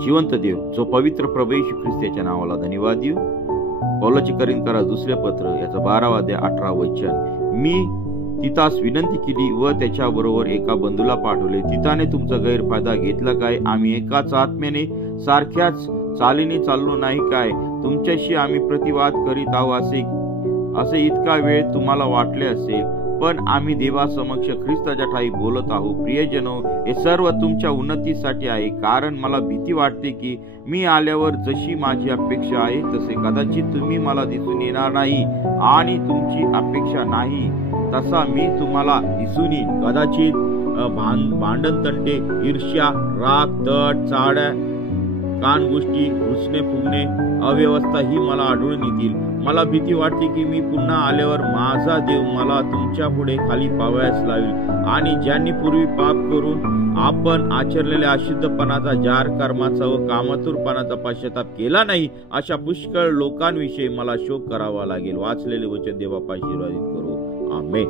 जिवंत देव, जो पवित्र प्रभू येशू ख्रिस्ताच्या नावाला धन्यवाद देऊ। पौलाचे करिंथकरा दुसरे पत्र याचा 12 अध्याय 18 वचन, मी तितास विनंती केली व त्याच्याबरोबर एका बंधूला पाठवले। तिताने तुमचा गैरफायदा घेतला काय? आम्ही एकाच आत्म्याने सारख्याच चालीने चाललो नाही काय? तुमच्याशी आम्ही प्रतिवाद करीत आहोत असे इतका वेळ तुम्हाला वाटले असेल, पण आम्ही देवासमक्ष ख्रिस्ताच्या ठाई बोलत आहोत। प्रियजनो, हे सर्व तुमच्या उन्नतीसाठी आहे, कारण मला भीती वाटते की मी आल्यावर जशी माझी अपेक्षा आहे तसे कदाचित तुम्ही मला दिसून येणार नाही, आणि तुमची अपेक्षा नाही तसा मी तुम्हाला दिसून येईन। कदाचित भांडण, तंटे, ईर्ष्या, राग, तट, चाड्या, कानगोष्टी, रुसणे, फुगणे, अव्यवस्था ही मला आढळून येतील। मला भीती वाटते की मी पुन्हा आल्यावर माझा देव मला तुमच्या पुढे खाली पावयास लावेल, आणि ज्यांनी पूर्वी पाप करून आपण आचरलेल्या अशुद्धपणाचा, जार कर्माचा व कामातुरपणाचा पश्चाताप केला नाही, अशा पुष्कळ लोकांविषयी मला शोक करावा लागेल। वाचलेले वचन देवापाशी आशीर्वादित करो। आमेन।